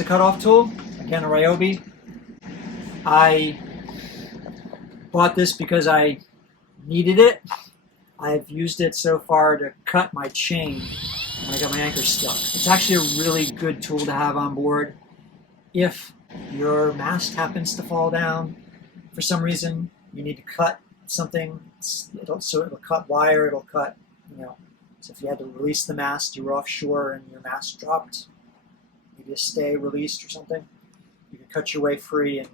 is a cutoff tool, again a Ryobi. I bought this because I needed it. I've used it so far to cut my chain when I got my anchor stuck. It's actually a really good tool to have on board. If your mast happens to fall down for some reason, you need to cut something, so it'll cut wire, it'll cut, so if you had to release the mast, you were offshore and your mast dropped, maybe a stay released or something, you can cut your way free and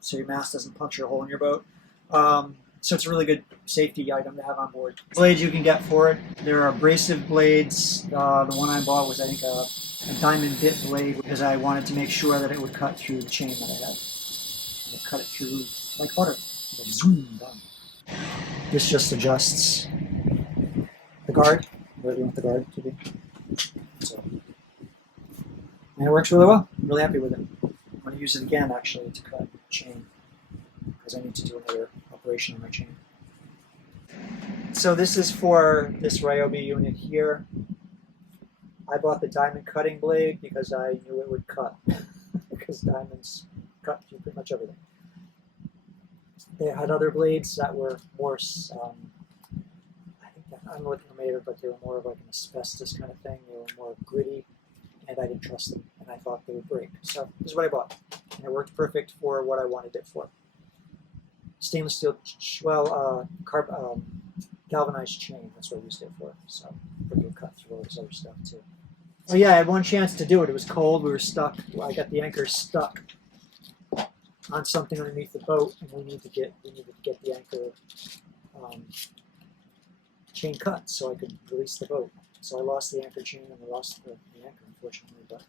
so your mast doesn't puncture a hole in your boat. So it's a really good safety item to have on board. Blades you can get for it. There are abrasive blades. The one I bought was, I think, a diamond bit blade because I wanted to make sure that it would cut through the chain that I had. It cut it through like butter. Like zoom, done. This just adjusts the guard, where you want the guard to be. So, and it works really well. I'm really happy with it. I'm going to use it again, actually, to cut chain because I need to do another operation on my chain. So this is for this Ryobi unit here. I bought the diamond cutting blade because I knew it would cut because diamonds cut through pretty much everything. They had other blades that were more, I don't know what they're made of, but they were more of like an asbestos kind of thing. They were more gritty, and I didn't trust them, and I thought they would break. So this is what I bought, and it worked perfect for what I wanted it for. Stainless steel, galvanized chain, that's what I used it for. So it would cut through all this other stuff too. Oh yeah, I had one chance to do it. It was cold, we were stuck. I got the anchor stuck on something underneath the boat, and we needed to get the anchor chain cut so I could release the boat. So I lost the anchor chain and I lost the anchor, unfortunately, but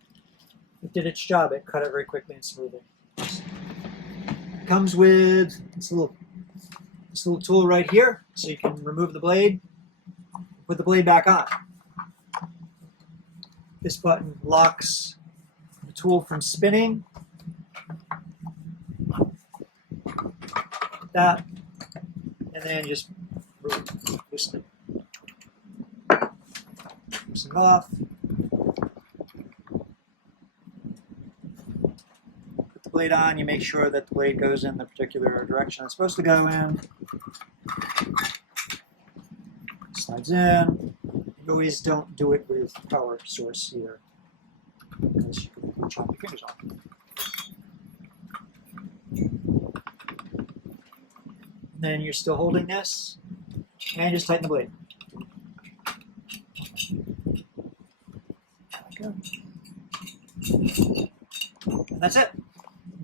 it did its job. It cut it very quickly and smoothly. It comes with this little tool right here, so you can remove the blade, put the blade back on. This button locks the tool from spinning. That, and then just loosen it off. Put the blade on, you make sure that the blade goes in the particular direction it's supposed to go in. Slides in. You always don't do it with power source either, because you can chop your fingers off. Then you're still holding this, and just tighten the blade. There we go. And that's it.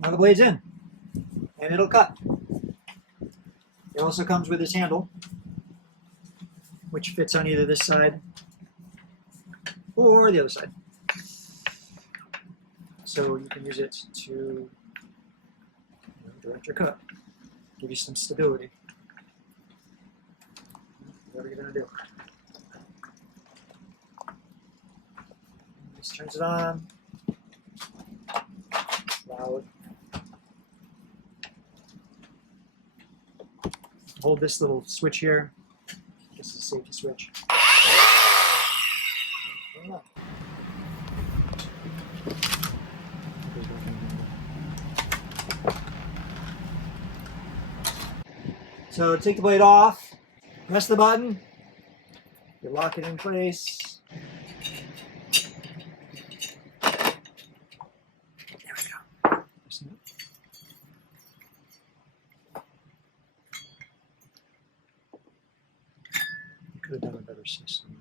Now the blade's in, and it'll cut. It also comes with this handle, which fits on either this side or the other side. So you can use it to direct your cut. Give you some stability. Whatever you're going to do. Just turns it on. Loud. Hold this little switch here. This is a safety switch. So take the blade off, press the button, you lock it in place. There we go. You could have done a better system.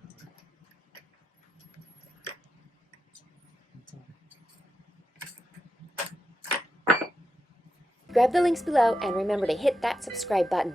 Grab the links below and remember to hit that subscribe button.